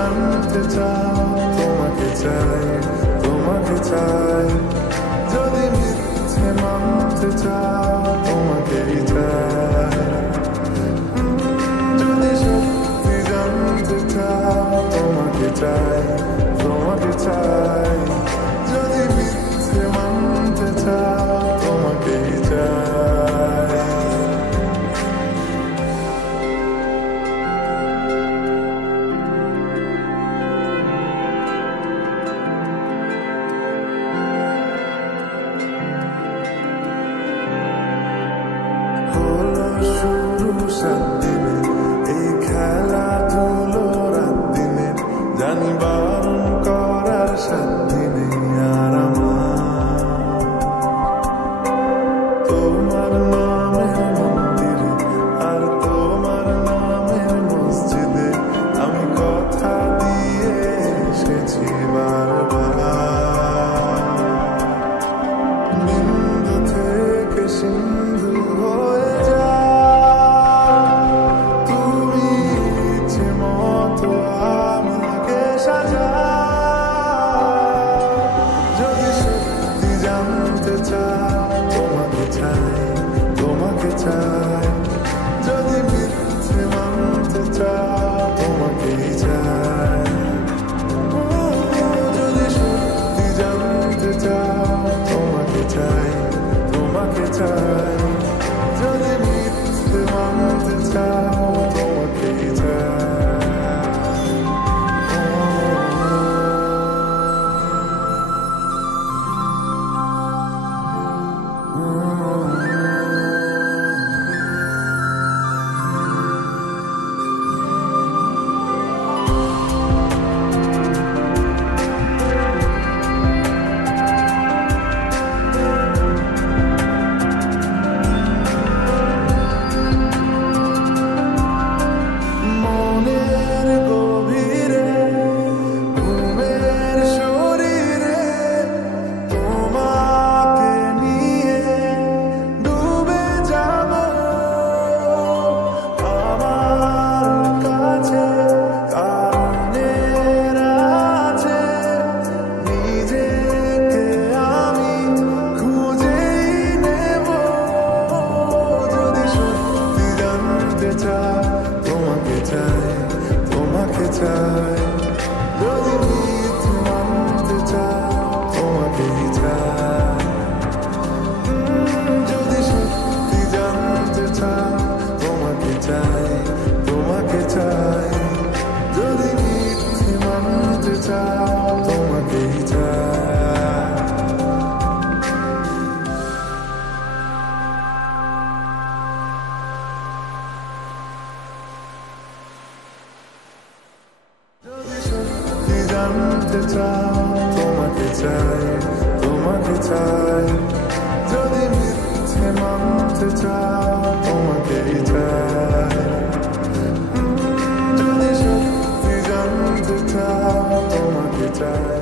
জানতে চাও তোমাকে চাই, তোমাকে চাই। যদি মিথ্যে মানতে চাও তোমাকেই চাই। যদি সত্যি জানতে চাও তোমাকে চাই, তোমাকে চাই। যদি মিথ্যে মানতে চাও তোমাকেই চাই। হলো শুরু 7 দিনে এই খেলাধুলো রাত দিনে, জানি বারণ করার 7 দিনে আর আমার। তোমার নামের মন্দিরে আর তোমার নামের মসজিদে আমি কথা দিয়ে এসেছি বারবার। বিন্দু থেকে সিন্ধু হয়ে যায়, তুমি ইচ্ছে মতো আমাকে সাজাও। যদি সত্যি জানতে চাও তোমাকে চাই, তোমাকে চাই। যদি মিথ্যে মানতে চাও তোমাকেই চাই। যদি সত্যি জানতে চাও তোমাকে চাই, তোমাকে চাই। যদি মিথ্যে মানতে চাও তোমাকেই চাই। মনের গভীরে ঘুমের শরীরে তোমাকে নিয়ে ডুবে যাব। আমার কাছে কারণের আছে, নিজেকে আমি খুঁজেই নেব। যদি সত্যি জানতে চাও তোমাকে চাই, তোমাকে চাই। যদি মিথ্যে মানতে চাও তোমাকেই চাই। যদি সত্যি জানতে চাও তোমাকে চাই, তোমাকে চাই। যদি মিথ্যে মানতে চাও তোমাকেই চাই। যদি সত্যি জানতে চাও তোমাকে চাই, তোমাকে চাই। যদি মিথ্যে মানতে চাও তোমাকেই চাই। যদি সত্যি জানতে চাও তোমাকে চাই।